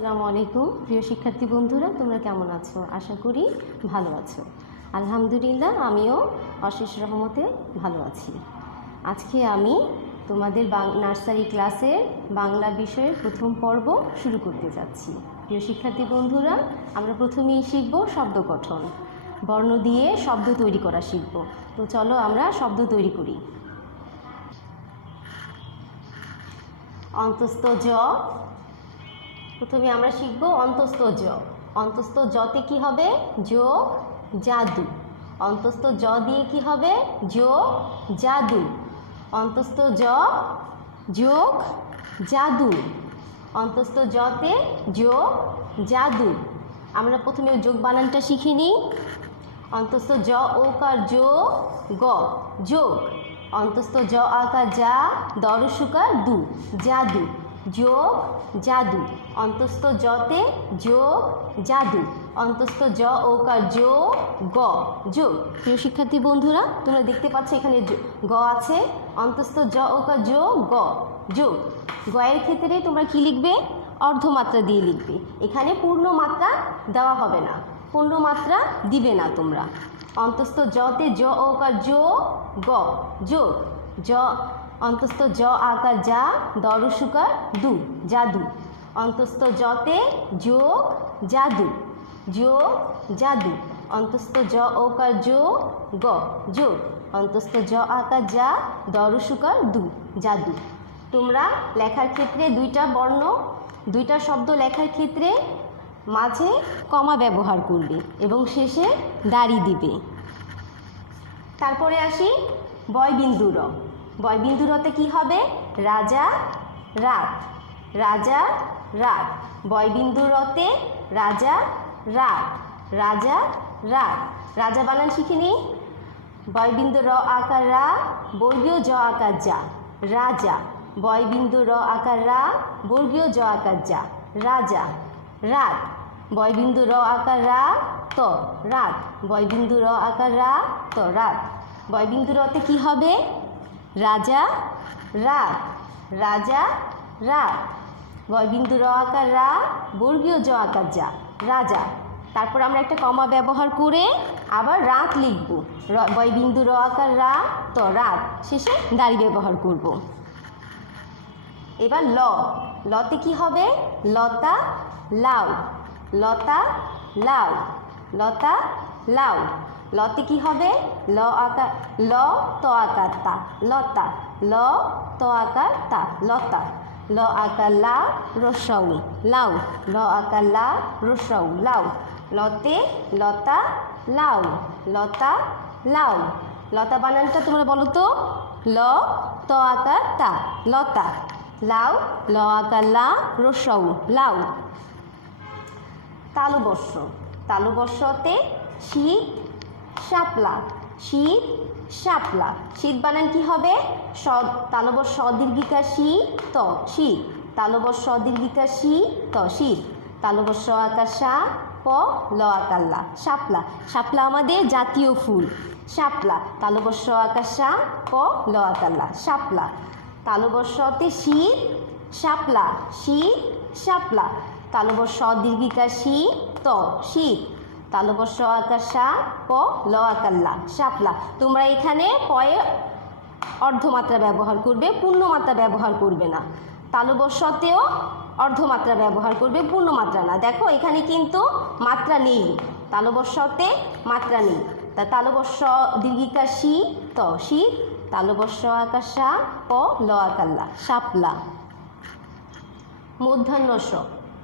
আসসালামু আলাইকুম প্রিয় শিক্ষার্থী বন্ধুরা, তোমরা কেমন আছো? আশা করি ভালো আছো। আলহামদুলিল্লাহ, আমিও অশেষ রহমতে ভালো আছি। আজকে আমি তোমাদের নার্সারি ক্লাসের বাংলা বিষয়ের প্রথম পর্ব শুরু করতে যাচ্ছি। প্রিয় শিক্ষার্থী বন্ধুরা, আমরা প্রথমেই শিখব শব্দ গঠন, বর্ণ দিয়ে শব্দ তৈরি করা শিখব। তো চলো আমরা শব্দ তৈরি করি। অন্তস্থ জ, প্রথমে আমরা শিখব অন্তস্থ জ। অন্তস্থ জতে কি হবে? যোগ জাদু। অন্তস্থ জ দিয়ে কি হবে? যোগ জাদু। অন্তস্থ জ যোগ জাদু। অন্তস্থ জতে যোগ জাদু। আমরা প্রথমে যোগ বানানটা শিখে নিই। অন্তস্থ জ ওকার জো গ, যোগ। অন্তস্থ জ আকার যা, দরসুকার দু, জাদু। যোগ জাদু। অন্তস্থ জতে যোগ জাদু। অন্তস্থ জ ওকার জো গ, যোগ। প্রিয় শিক্ষার্থী বন্ধুরা, তোমরা দেখতে পাচ্ছ এখানে গ আছে। অন্তস্থ জ ওকার জো গ, যোগ। গয়ের ক্ষেত্রে তোমরা কি লিখবে? অর্ধমাত্রা দিয়ে লিখবে। এখানে পূর্ণ মাত্রা দেওয়া হবে না, পূর্ণ মাত্রা দিবে না তোমরা। অন্তস্থ জতে জ ওকার জো গ, যোগ। জ অন্তস্থ জ আকার যা, দরসুকার দু, জাদু। অন্তস্থ জতে যোগ জাদু, যোগ জাদু। অন্তস্থ জ ওকার জো গ, যোগ। অন্তস্থ জ আকার যা, দরসুকার দু, জাদু। তোমরা লেখার ক্ষেত্রে দুইটা শব্দ লেখার ক্ষেত্রে মাঝে কমা ব্যবহার করবে এবং শেষে দাড়ি দিবে। তারপরে আসি বয়বিন্দু র। বয়বিন্দু রতে কি হবে? রাজা রাত, রাজা রাত। বয়বিন্দু রতে রাজা রাত, রাজা রাত। রাজা বানান শিখে নিই। বয়বিন্দু র আকার রা, বর্গীয় জ আকার যা, রাজা। বয়বিন্দু র আকার রা, বর্গীয় জ আকার যা, রাজা। রাত। বয়বিন্দু র আকার রা ত, রাত। বয়বিন্দু র আকার রা ত, রাত। বয়বিন্দু রতে কি হবে? রাজা রাত, রাজা রাত। বয়বিন্দু র আকার রা, বর্গীয় জ আকার যা, রাজা। তারপর আমরা একটা কমা ব্যবহার করে আবার রাত লিখব। বয়বিন্দু র আকার রা ত, রাত। শেষে দাড়ি ব্যবহার করব। এবার ল। লতে কি হবে? লতা লাউ, লতা লাউ, লতা লাউ। লতে কি হবে? ল আকার ল ত আকার তা, লতা। ল ত আকার তা, লতা। ল আকার লা রস্যউ, লাউ। ল আকার লা রস্যউ, লাউ। লতে লতা লাউ, লতা লাউ। লতা বানানটা তোমরা বলো তো। ল ত আকার তা, লতা। লাউ। ল আকার লা রস্যউ, লাউ। তালুবর্ষ। তালুবর্ষতে শীত শাপলা, শীত শাপলা। শীত বানান কি হবে? তালবর্ষ দীর্ঘিকা শী ত, শীত। তালবর্ষ দীর্ঘিকা শী ত, শীত। তালবর্ষ আকার সা, প ল আকার লা, শাপলা। শাপলা আমাদের জাতীয় ফুল, শাপলা। তালবর্ষ আকার সা, প ল আকার লা, শাপলা। তালবর্ষতে শীত শাপলা, শীত শাপলা। তালবর্ষ দীর্ঘিকা শী ত, শীত। তালবর্ষ আকার সা, প ল আকার লা, শাপলা। তোমরা এখানে পয়ে অর্ধমাত্রা ব্যবহার করবে, পূর্ণমাত্রা ব্যবহার করবে না। তালবর্ষতেও অর্ধমাত্রা ব্যবহার করবে, পূর্ণমাত্রা না। দেখো এখানে কিন্তু মাত্রা নেই, তালবর্ষতে মাত্রা নেই। তা তালবর্ষ দীর্ঘিকা শী ত, শীত। তালবর্ষ আকার সা, প ল আকার লা, শাপলা। মূর্ধন্য ষ।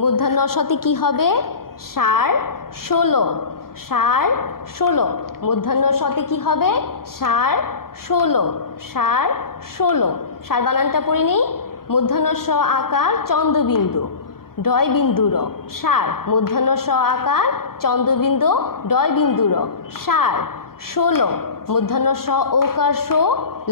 মূর্ধন্য শতে কি হবে? ষাঁড় ষোলো, ষাঁড় ষোলো। মূর্ধন্য শতে কি হবে? ষাঁড় ষোলো, ষাঁড় ষোলো। ষাঁড় বানানটা পড়ে নিই। মূর্ধন্য ষ আকার চন্দ্রবিন্দু, ডয় বিন্দু র, ষাঁড়। মূর্ধন্য ষ আকার চন্দ্রবিন্দু, ডয় বিন্দু র, ষাঁড় ষোলো। মূর্ধন্য স ওকার শো,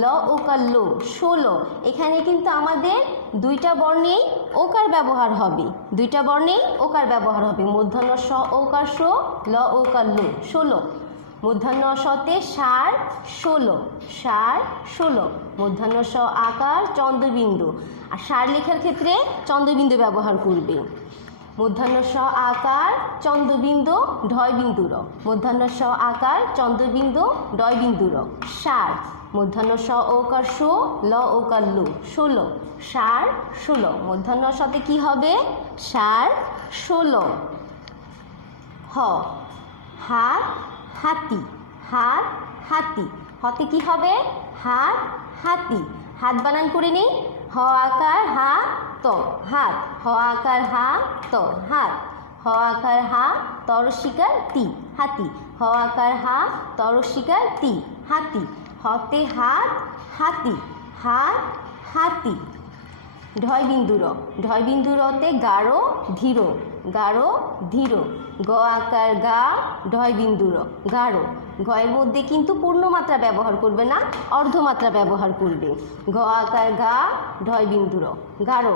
ল ওকার লো, ষোলো। এখানে কিন্তু আমাদের দুইটা বর্ণেই ওকার ব্যবহার হবে, দুইটা বর্ণেই ওকার ব্যবহার হবে। মূর্ধন্য স ওকার শো, ল ওকার লো, ষোলো। মূর্ধন্য শতে ষাঁড় ষোলো, ষাঁড় ষোলো। মূর্ধন্য স আকার চন্দ্রবিন্দু, আর ষাঁড় লেখার ক্ষেত্রে চন্দ্রবিন্দু ব্যবহার করবে। মূর্ধন্য স আকার চন্দ্রবিন্দু ঢয় বিন্দু র, মূর্ধন্য স আকার চন্দ্রবিন্দু ডয় বিন্দু র। ষাঁড়, মূর্ধন্য স ওকার শো ল ওকার লু, 16। ষাঁড় 16, মূর্ধন্য সতে কি হবে? ষাঁড় 16। হ, হাত হাতি, হাত হাতি, হতে কি হবে? হাত হাতি। হাত বানান করে নেই, হ আকার হা ত হাত, হ আকার হা ত হাত, হ আকার হা তরসিকার তি হাতি, হ আকার হা তরসিকার তি হাতি, হতে হাত হাতি, হাত হাতি। ঢয় বিন্দু র, ঢয় বিন্দু রতে গাঢ় ধীর, গাঢ় ধীর। গ আকার গা ঢয় বিন্দু র, গাঢ়। গয়ের মধ্যে কিন্তু পূর্ণমাত্রা ব্যবহার করবে না, অর্ধমাত্রা ব্যবহার করবে। গ আকার গা ঢয় বিন্দু র, গাঢ়।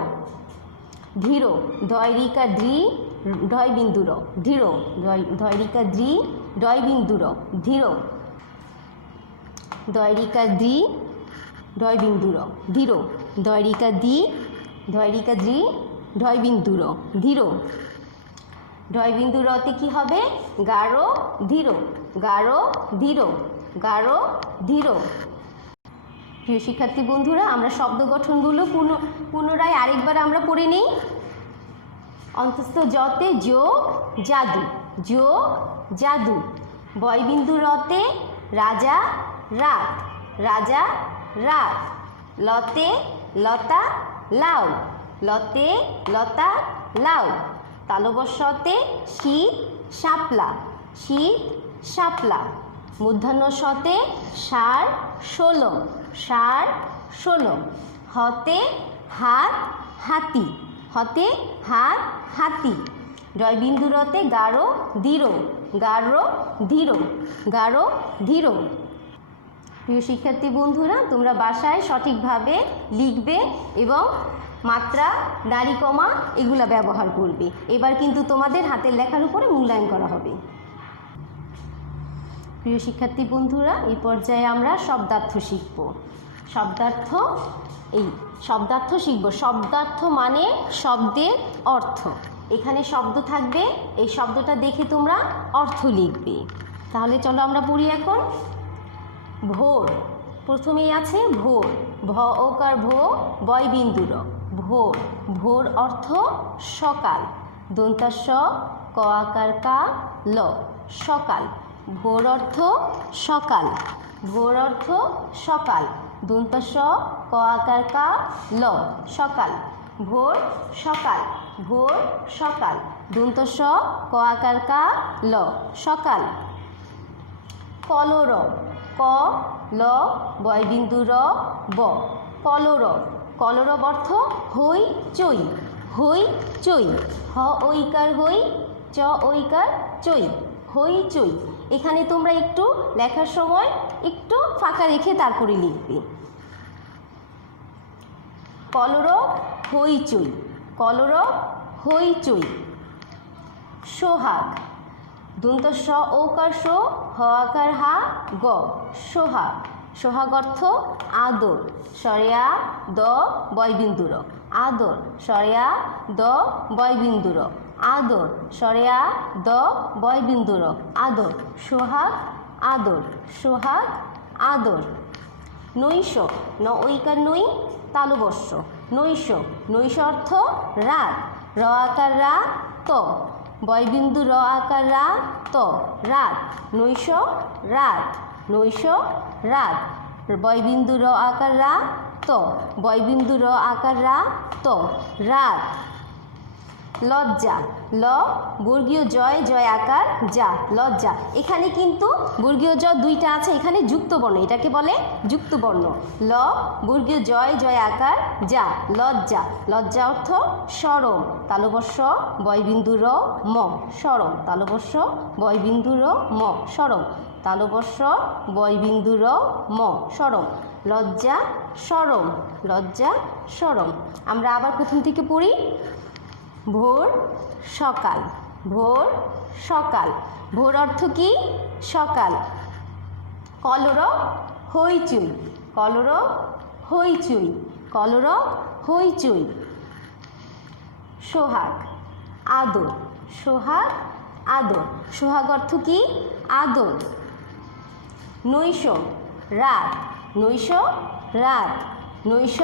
ধীর, দয়রিকা দ্রি ঢয় বিন্দু র, ধীর। দয়রিকা দ্রি ডয় বিন্দু র, ধীর। দয়রিকা দ্রি ঢয় বিন্দু র, ধীর। দয়রিকা দ্রি ঢয় বিন্দু র, ধীর। ঢয় বিন্দু রতে কি হবে? গাঢ় ধীর, গাঢ় ধীর, গাঢ় ধীর। প্রিয় শিক্ষার্থী বন্ধুরা, আমরা শব্দ গঠনগুলো পুনরায় আরেকবার আমরা পড়ে নিই। অন্তস্থ জতে যোগ জাদু, যোগ জাদু। বয়বিন্দু রতে রাজা রাত, রাজা রাত। লতে লতা লাউ, লতে লতা লাউ। তালবস্যতে শীত শাপলা, শীত শাপলা। মূর্ধন্য শতে ষাঁড় 16, ষাঁড় 16। হতে হাত হাতি, হতে হাত হাতি। জয়বিন্দু রতে গাঢ় ধীর, গাঢ় ধীর, গাঢ় ধীর। প্রিয় শিক্ষার্থী বন্ধুরা, তোমরা বাসায় সঠিকভাবে লিখবে এবং মাত্রা দাড়ি কমা এগুলা ব্যবহার করবে। এবার কিন্তু তোমাদের হাতের লেখার উপরে মূল্যায়ন করা হবে। প্রিয় শিক্ষার্থী বন্ধুরা, এই পর্যায়ে আমরা শব্দার্থ শিখব। শব্দার্থ শিখব। শব্দার্থ মানে শব্দের অর্থ। এখানে শব্দ থাকবে, এই শব্দটা দেখে তোমরা অর্থ লিখবে। তাহলে চলো আমরা পড়ি এখন। ভোর, প্রথমেই আছে ভোর, ভ ওকার ভো বয় বিন্দুর ভোর। ভোর অর্থ সকাল, দন্তাস্ব ক আকার কা ল, সকাল। ভোর অর্থ সকাল, ভোর অর্থ সকাল, দন্তাস্ব ক আকার কা ল, সকাল। ভোর সকাল, ভোর সকাল, দন্তাস্ব ক আকার কা ল, সকাল। কলরব, ক ল বয়বিন্দু র ব, কলরব। কলরব অর্থ হই চই, হই চই। হ ঐকার হই, চ ঐকার চই, হই চই। এখানে তোমরা একটু লেখার সময় একটু ফাঁকা রেখে তারপরে লিখবে। কলরব হইচই, কলরব হইচই। সোহাগ, দন্ত স ওকার সো হ আকার হা গ, সোহাগ। সোহাগ অর্থ আদর, সরেয়া দ বয়বিন্দুর আদর, সরেয়া দ বয়বিন্দুর আদর, সরেয়া দ বয়বিন্দুর আদর। সোহাগ আদর, সোহাগ আদর। নৈশ, ন ঐকার নৈ তালবস্য, নৈশ। নৈশ অর্থ রাত, র আকার রা ত বয়বিন্দু র আকার রা ত, রাত। নৈশ রাত, নৈশ রাত। বয়বিন্দু র আকার রা ত বয়বিন্দু র আকার রা ত, রাত। লজ্জা, ল বর্গীয় জয় জয় আকার যা, লজ্জা। এখানে কিন্তু বর্গীয় জ দুইটা আছে, এখানে যুক্ত বর্ণ, এটাকে বলে যুক্ত বর্ণ। ল বর্গীয় জয় জয় আকার যা, লজ্জা। লজ্জা অর্থ সরম, তালবস্য বয়বিন্দু র ম, সরম। তালবস্য বয়বিন্দু র ম, সরম। তালবস্য বয়বিন্দু র ম, সরম। লজ্জা সরম, লজ্জা সরম। আমরা আবার প্রথম থেকে পড়ি। ভোর সকাল, ভোর সকাল। ভোর অর্থ কি? সকাল। কলরব হইচই, কলরব হইচই, কলরব হইচই। সোহাগ, আদর, সোহাগ আদর। সোহাগ অর্থ কি? আদর। নৈশ রাত, নৈশ রাত, নৈশ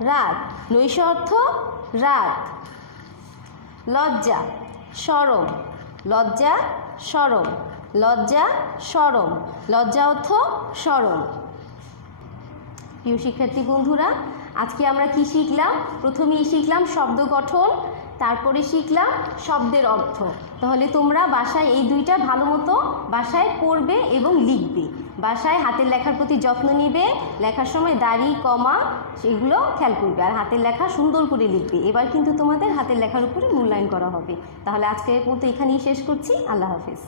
রাত, নৈশ অর্থ রাত। লজ্জা শরম, লজ্জা শরম, লজ্জা শরম, লজ্জা অর্থ শরম। প্রিয় শিক্ষার্থী বন্ধুরা, আজকে আমরা কি শিখলাম? প্রথমেই শিখলাম শব্দ গঠন, তারপরে শিখলাম শব্দের অর্থ। তাহলে তোমরা বাসায় এই দুইটা ভালো মতো বাসায় পড়বে এবং লিখবে। বাসায় হাতের লেখার প্রতি যত্ন নিবে, লেখার সময় দাড়ি কমা সেগুলো খেয়াল করবে, আর হাতের লেখা সুন্দর করে লিখবে। এবার কিন্তু তোমাদের হাতের লেখার উপরে মূল্যায়ন করা হবে। তাহলে আজকের মতো এখানেই শেষ করছি। আল্লাহ হাফেজ।